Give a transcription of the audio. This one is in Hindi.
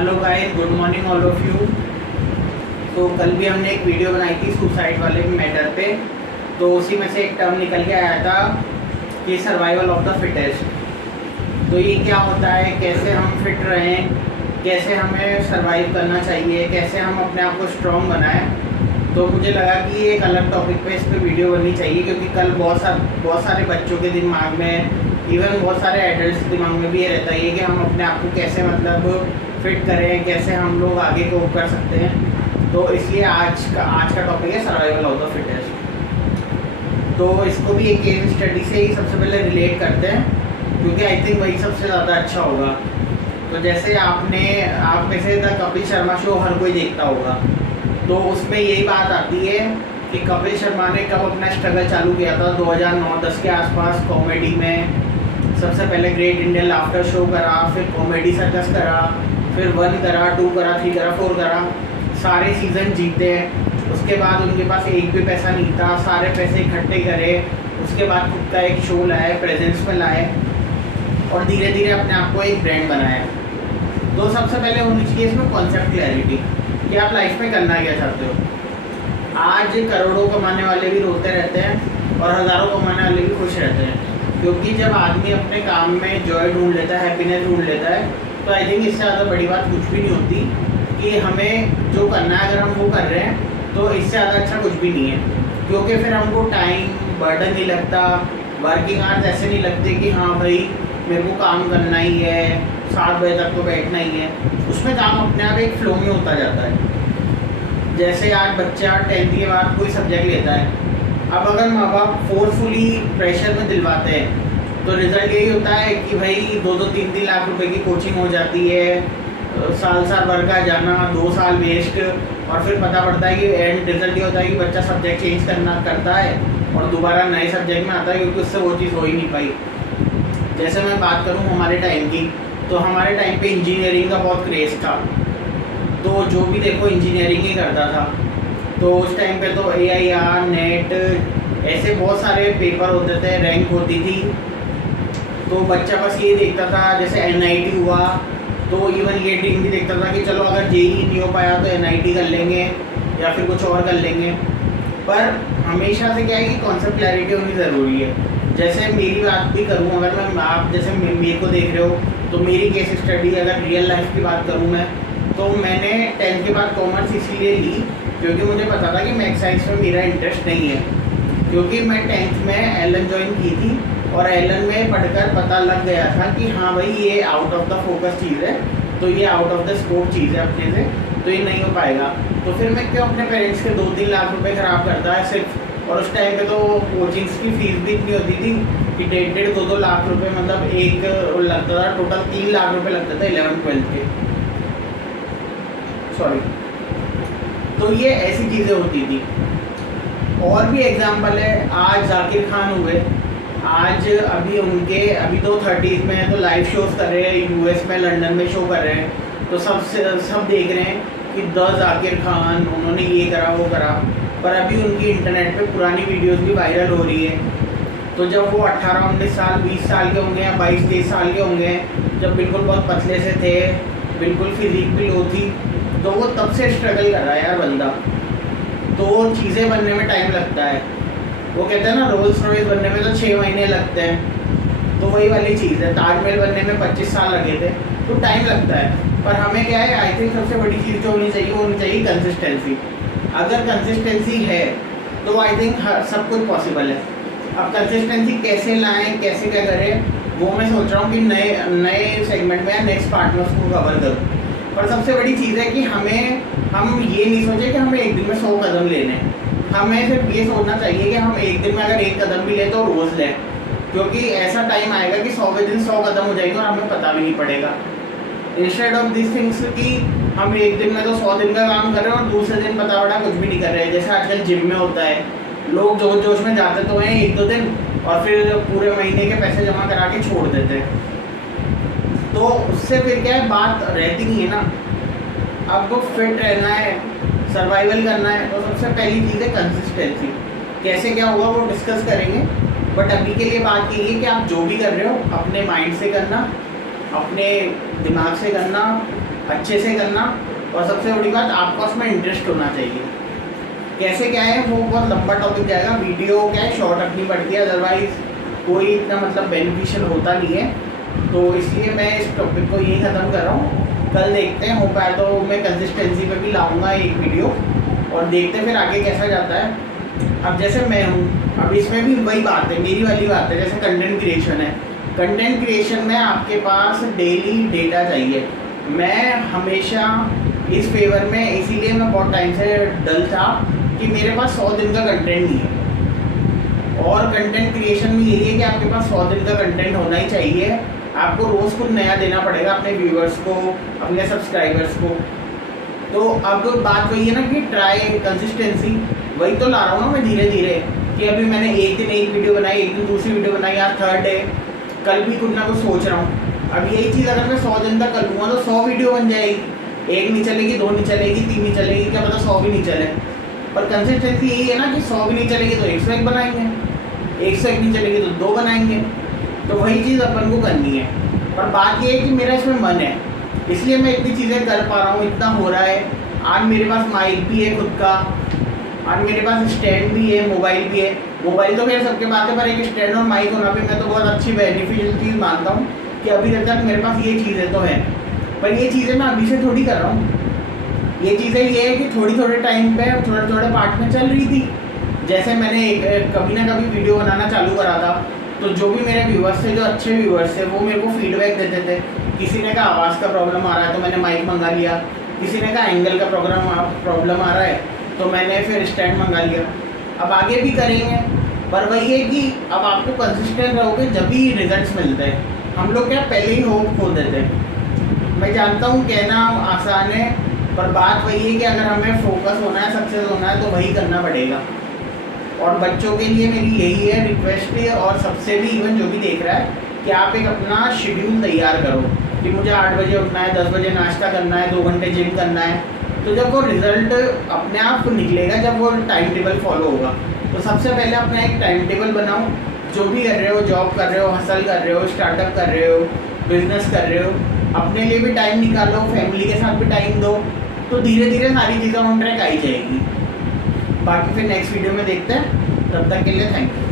Hello guys, good morning all of you. तो कल भी हमने एक वीडियो बनाई थी सुसाइड वाले मैटर पे। तो उसी में से एक टर्म निकल के आया था कि सर्वाइवल ऑफ द फिटेस्ट। तो ये क्या होता है, कैसे हम फिट रहें, कैसे हमें सर्वाइव करना चाहिए, कैसे हम अपने आप को स्ट्रॉन्ग बनाएं। तो मुझे लगा कि ये एक अलग टॉपिक पे इस पर वीडियो बननी चाहिए, क्योंकि कल बहुत सारे बच्चों के दिमाग में, इवन बहुत सारे एडल्ट्स के दिमाग में भी ये रहता है कि हम अपने आप को कैसे फिट करें, कैसे हम लोग आगे को कर सकते हैं। तो इसलिए आज का टॉपिक है सर्वाइवल ऑफ द फिटेस्ट। तो इसको भी एक केस स्टडी से ही सबसे पहले रिलेट करते हैं, क्योंकि आई थिंक वही सबसे ज़्यादा अच्छा होगा। तो जैसे आप में से द कपिल शर्मा शो हर कोई देखता होगा, तो उसमें यही बात आती है कि कपिल शर्मा ने कब अपना स्ट्रगल चालू किया था। 2009-10 के आसपास कॉमेडी में सबसे पहले ग्रेट इंडियन लाफ्टर शो करा, फिर कॉमेडी सर्कस करा, फिर 1 करा, 2 करा, 3 करा, 4 करा, सारे सीज़न जीते। उसके बाद उनके पास एक भी पैसा नहीं था, सारे पैसे इकट्ठे करे, उसके बाद खुद का एक शो लाए, प्रेजेंस में लाए और धीरे धीरे अपने आप को एक ब्रांड बनाया। तो सबसे पहले होनी चाहिए इसमें कॉन्सेप्ट क्लैरिटी कि आप लाइफ में करना क्या चाहते हो। आज करोड़ों कमाने वाले भी रोते रहते हैं और हज़ारों कमाने वाले भी खुश रहते हैं, क्योंकि जब आदमी अपने काम में जॉय ढूंढ लेता है, हैप्पीनेस ढूंढ लेता है, तो आई थिंक इससे ज़्यादा बड़ी बात कुछ भी नहीं होती कि हमें जो करना है अगर हम वो कर रहे हैं तो इससे ज़्यादा अच्छा कुछ भी नहीं है। क्योंकि फिर हमको टाइम बर्डन नहीं लगता, वर्किंग आवर्स ऐसे नहीं लगते कि हाँ भाई मेरे को काम करना ही है, 7 बजे तक तो बैठना ही है। उसमें काम अपने आप एक फ्लो में होता जाता है। जैसे आज बच्चा 10th के बाद कोई सब्जेक्ट लेता है, अब अगर माँ बाप फोर्सफुली प्रेशर में दिलवाते हैं तो रिज़ल्ट यही होता है कि भाई 2-2, 3-3 लाख रुपए की कोचिंग हो जाती है, साल भर का जाना, 2 साल वेस्ट, और फिर पता पड़ता है कि एंड रिजल्ट ये होता है कि बच्चा सब्जेक्ट चेंज करता है और दोबारा नए सब्जेक्ट में आता है, क्योंकि उससे वो चीज़ हो ही नहीं पाई। जैसे मैं बात करूँ हमारे टाइम की, तो हमारे टाइम पे इंजीनियरिंग का बहुत क्रेज़ था, तो जो भी देखो इंजीनियरिंग ही करता था। तो उस टाइम पे तो AIR, नेट ऐसे बहुत सारे पेपर होते थे, रैंक होती थी। तो बच्चा बस ये देखता था, जैसे NIT हुआ तो इवन ये ड्रीम भी देखता था कि चलो अगर JEE नहीं हो पाया तो NIT कर लेंगे या फिर कुछ और कर लेंगे। पर हमेशा से क्या है कि कॉन्सेप्ट क्लैरिटी होनी ज़रूरी है। जैसे मेरी बात भी करूँ, अगर मैं आप जैसे मेरे को देख रहे हो, तो मेरी केस स्टडी अगर रियल लाइफ की बात करूँ मैं, तो मैंने 10th के बाद कॉमर्स इसलिए ली क्योंकि मुझे पता था कि मैथ्स साइंस में मेरा इंटरेस्ट नहीं है। क्योंकि मैं 10th में एलन ज्वाइन की थी और एलन में पढ़कर पता लग गया था कि हाँ भाई ये आउट ऑफ द फोकस चीज़ है, तो ये आउट ऑफ द स्कोप चीज़ है अपने से, तो ये नहीं हो पाएगा। तो फिर मैं क्यों अपने पेरेंट्स के 2-3 लाख रुपए ख़राब करता है सिर्फ। और उस टाइम पे तो कोचिंग्स की फ़ीस भी इतनी होती थी कि 1.5-2 लाख रुपए, मतलब एक लगता था, टोटल 3 लाख रुपए लगता था 11th-12th के, सॉरी। तो ये ऐसी चीज़ें होती थी। और भी एग्जाम्पल है, आज जाकिर खान हुए, आज अभी तो 30s में है, तो लाइव शोज़ कर रहे हैं, US में, लंदन में शो कर रहे हैं, तो सब देख रहे हैं कि द जाकिर खान, उन्होंने ये करा वो करा। पर अभी उनकी इंटरनेट पे पुरानी वीडियोस भी वायरल हो रही है। तो जब वो 18-19 साल, 20 साल के होंगे या 22-23 साल के होंगे, जब बिल्कुल बहुत पतले से थे, बिल्कुल फिजिक भी लो थी, तो वो तब से स्ट्रगल कर रहा है यार बंदा। तो चीज़ें बनने में टाइम लगता है। वो कहते हैं ना, रोल्स रॉयस बनने में तो 6 महीने लगते हैं, तो वही वाली चीज़ है। ताजमहल बनने में 25 साल लगे थे, तो टाइम लगता है। पर हमें क्या है, आई थिंक सबसे बड़ी चीज़ जो होनी चाहिए वो होनी चाहिए कंसिस्टेंसी। अगर कंसिस्टेंसी है तो आई थिंक सब कुछ पॉसिबल है। अब कंसिस्टेंसी कैसे लाएँ, कैसे क्या करें, वो मैं सोच रहा हूँ कि नए सेगमेंट में या नेक्स्ट पार्ट में उसको कवर करूँ। पर सबसे बड़ी चीज़ है कि हम ये नहीं सोचें कि हमें एक दिन में 100 कदम लेने हैं। हमें सिर्फ ये सोचना चाहिए कि हम एक दिन में अगर 1 कदम भी लें तो रोज़ लें, क्योंकि ऐसा टाइम आएगा कि 100वें दिन 100 कदम हो जाएंगे और हमें पता भी नहीं पड़ेगा। इंस्टेड ऑफ दिस थिंग्स कि हम एक दिन में तो 100 दिन का काम कर रहे हैं और दूसरे दिन पता पड़ा कुछ भी नहीं कर रहे हैं। जैसे आजकल जिम में होता है, लोग जोश जोश में जाते तो हैं 1-2 दिन और फिर पूरे महीने के पैसे जमा करा के छोड़ देते हैं। तो उससे फिर क्या है, बात रहती नहीं है ना। अब फिट रहना है, सर्वाइवल करना है, तो सबसे पहली चीज़ है कंसिस्टेंसी। कैसे क्या होगा वो डिस्कस करेंगे, बट अभी के लिए बात यही है कि आप जो भी कर रहे हो अपने माइंड से करना, अपने दिमाग से करना, अच्छे से करना, और सबसे बड़ी बात आपका उसमें इंटरेस्ट होना चाहिए। कैसे क्या है वो बहुत लंबा टॉपिक जाएगा, वीडियो क्या है शॉर्ट रखनी पड़ती है, अदरवाइज़ कोई इतना मतलब बेनिफिशियल होता नहीं है। तो इसलिए मैं इस टॉपिक को यहीं ख़त्म कर रहा हूँ। कल देखते हैं, हो पाए तो मैं कंसिस्टेंसी पे भी लाऊंगा एक वीडियो, और देखते हैं फिर आगे कैसा जाता है। अब जैसे मैं हूँ, अब इसमें भी वही बात है, मेरी वाली बात है, जैसे कंटेंट क्रिएशन है। कंटेंट क्रिएशन में आपके पास डेली डेटा चाहिए। मैं हमेशा इस फेवर में, इसीलिए मैं बहुत टाइम से डल था कि मेरे पास 100 दिन का कंटेंट नहीं है। और कंटेंट क्रिएशन में यही है कि आपके पास 100 दिन का कंटेंट होना ही चाहिए। आपको रोज़ कुछ नया देना पड़ेगा अपने व्यूअर्स को, अपने सब्सक्राइबर्स को। तो अब बात वही है ना कि ट्राई कंसिस्टेंसी, वही तो ला रहा हूँ ना मैं धीरे धीरे, कि अभी मैंने एक दिन एक वीडियो बनाई, एक दिन दूसरी वीडियो बनाई, आज थर्ड डे, कल भी कुछ ना कुछ सोच रहा हूँ। अब यही चीज़ अगर मैं 100 दिन तक कर लूँगा तो 100 वीडियो बन जाएगी। एक नहीं चलेगी, दो नहीं चलेगी, तीन नहीं चलेगी, क्या पता 100 भी नहीं चले। पर कंसिस्टेंसी यही है ना कि 100 भी नहीं चलेगी तो 101 बनाएंगे, 101 नहीं चलेगी तो 2 बनाएंगे। तो वही चीज़ अपन को करनी है। पर बात ये है कि मेरा इसमें मन है, इसलिए मैं इतनी चीज़ें कर पा रहा हूँ, इतना हो रहा है। आज मेरे पास माइक भी है खुद का, आज मेरे पास स्टैंड भी है, मोबाइल भी है। मोबाइल तो खैर सबके पास है, पर एक स्टैंड और माइक होना भी मैं तो बहुत अच्छी बेनिफिशियल चीज़ मानता हूँ कि अभी तक मेरे पास ये चीज़ें तो हैं। पर ये चीज़ें मैं अभी से थोड़ी कर रहा हूँ, ये चीज़ें ये है कि थोड़ी थोड़े टाइम पे थोड़े थोड़े पार्ट में चल रही थी। जैसे मैंने कभी ना कभी वीडियो बनाना चालू करा था, तो जो भी मेरे व्यूअर्स थे, जो अच्छे व्यूअर्स थे, वो मेरे को फीडबैक देते थे। किसी ने कहा आवाज़ का प्रॉब्लम आ रहा है तो मैंने माइक मंगा लिया, किसी ने कहा एंगल का प्रॉब्लम आ रहा है तो मैंने फिर स्टैंड मंगा लिया। अब आगे भी करेंगे, पर वही है कि अब आपको कंसिस्टेंट रहोगे जब भी रिजल्ट्स मिलते हैं। हम लोग क्या पहले ही होप खो देते हैं। मैं जानता हूँ कहना आसान है, पर बात वही है कि अगर हमें फोकस होना है, सक्सेस होना है, तो वही करना पड़ेगा। और बच्चों के लिए मेरी यही है रिक्वेस्ट है, और सबसे भी इवन जो भी देख रहा है, कि आप एक अपना शेड्यूल तैयार करो कि मुझे 8 बजे उठना है, 10 बजे नाश्ता करना है, 2 घंटे जिम करना है। तो जब वो रिज़ल्ट अपने आप निकलेगा, जब वो टाइम टेबल फॉलो होगा, तो सबसे पहले अपना एक टाइम टेबल बनाओ। जो भी कर रहे हो, जॉब कर रहे हो, हसल कर रहे हो, स्टार्टअप कर रहे हो, बिजनेस कर रहे हो, अपने लिए भी टाइम निकालो, फैमिली के साथ भी टाइम दो, तो धीरे धीरे सारी चीज़ें ऑन ट्रैक आई जाएगी। बाकी फिर नेक्स्ट वीडियो में देखते हैं, तब तक के लिए थैंक यू।